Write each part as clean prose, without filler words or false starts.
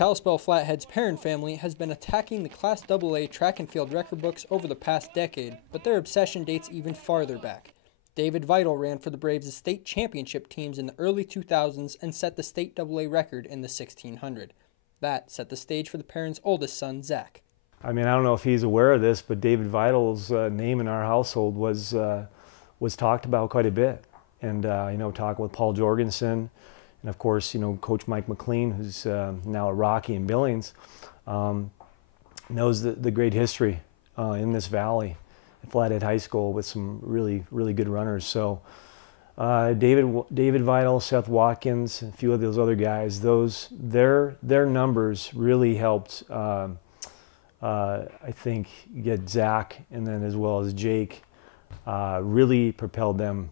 Kalispell Flathead's Perrin family has been attacking the Class AA track and field record books over the past decade, but their obsession dates even farther back. David Vital ran for the Braves' state championship teams in the early 2000s and set the state AA record in the 1600. That set the stage for the Perrin's oldest son, Zach. I mean, I don't know if he's aware of this, but David Vital's name in our household was talked about quite a bit. And, talking with Paul Jorgensen, and of course, Coach Mike McLean, who's now at Rocky and Billings, knows the great history in this valley at Flathead High School with some really, really good runners. So David Vital, Seth Watkins, a few of those other guys, their numbers really helped, I think, get Zach and then as well as Jake, really propelled them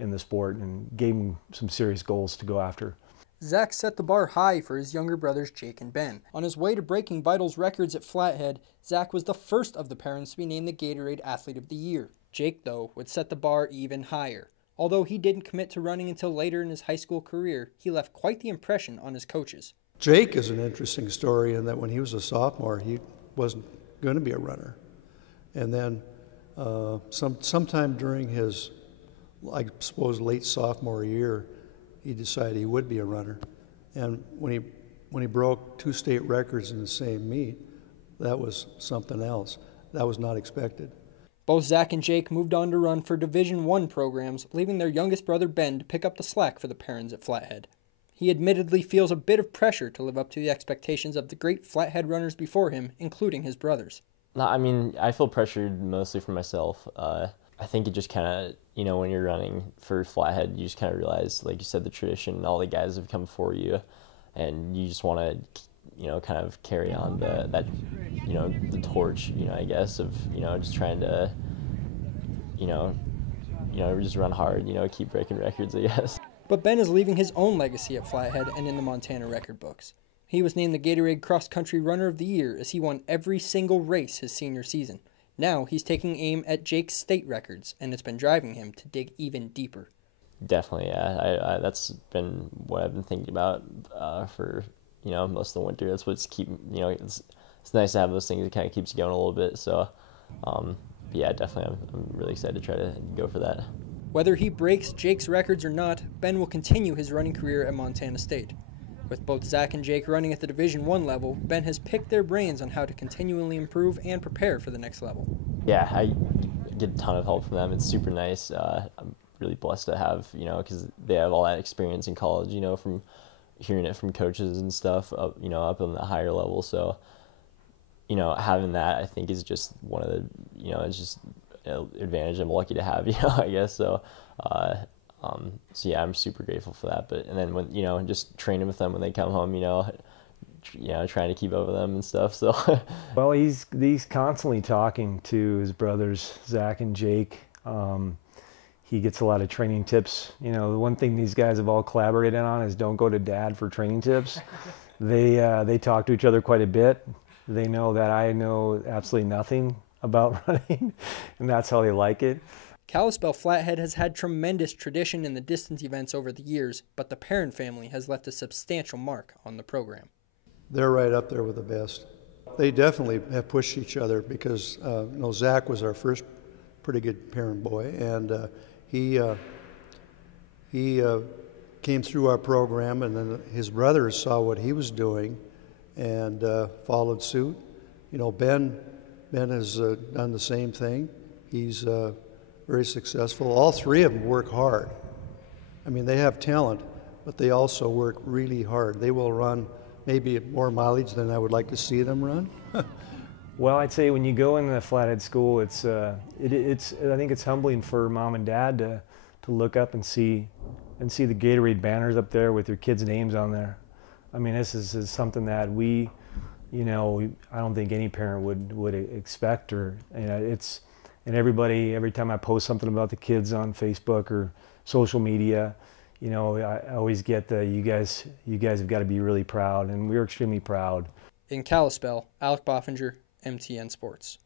in the sport and gave him some serious goals to go after. Zach set the bar high for his younger brothers Jake and Ben. On his way to breaking Vital's records at Flathead, Zach was the first of the Perrins to be named the Gatorade Athlete of the Year. Jake, though, would set the bar even higher. Although he didn't commit to running until later in his high school career, he left quite the impression on his coaches. Jake is an interesting story in that when he was a sophomore, he wasn't going to be a runner. And then sometime during his, I suppose, late sophomore year, he decided he would be a runner. And when he broke 2 state records in the same meet, that was something else. That was not expected. Both Zach and Jake moved on to run for Division I programs, leaving their youngest brother Ben to pick up the slack for the Perrins at Flathead. He admittedly feels a bit of pressure to live up to the expectations of the great Flathead runners before him, including his brothers. I mean, I feel pressured mostly for myself. I think it just kind of, when you're running for Flathead, you just kind of realize, like you said, the tradition and all the guys have come before you, and you just want to, kind of carry on the torch, I guess, of, just trying to, just run hard, keep breaking records, I guess. But Ben is leaving his own legacy at Flathead and in the Montana record books. He was named the Gatorade Cross Country Runner of the Year as he won every single race his senior season. Now he's taking aim at Jake's state records, and it's been driving him to dig even deeper. Definitely, yeah. That's been what I've been thinking about for, most of the winter. That's what's it's nice to have those things that kind of keeps you going a little bit. So, yeah, definitely I'm really excited to try to go for that. Whether he breaks Jake's records or not, Ben will continue his running career at Montana State. With both Zach and Jake running at the Division I level, Ben has picked their brains on how to continually improve and prepare for the next level. Yeah, I get a ton of help from them. It's super nice. I'm really blessed to have, because they have all that experience in college, from hearing it from coaches and stuff, up on the higher level. So, having that, I think, is just one of the, it's just an advantage I'm lucky to have, I guess. So, so yeah, I'm super grateful for that. But and then when just training with them when they come home, trying to keep up with them and stuff. So well, he's constantly talking to his brothers Zach and Jake. He gets a lot of training tips. The one thing these guys have all collaborated on is don't go to Dad for training tips. They talk to each other quite a bit. They know that I know absolutely nothing about running, and that's how they like it. Kalispell Flathead has had tremendous tradition in the distance events over the years, but the Perrin family has left a substantial mark on the program. They're right up there with the best. They definitely have pushed each other because Zach was our first pretty good Perrin boy, and he came through our program, and then his brothers saw what he was doing and followed suit. Ben has done the same thing. He's very successful. All 3 of them work hard. I mean, they have talent, but they also work really hard. They will run maybe more mileage than I would like to see them run. Well, I'd say when you go into the Flathead school, I think it's humbling for Mom and Dad to look up and see the Gatorade banners up there with your kids' names on there. I mean, this is something that I don't think any parent would expect, or it's. And every time I post something about the kids on Facebook or social media, I always get you guys have got to be really proud, and we're extremely proud. In Kalispell, Alec Boffinger, MTN Sports.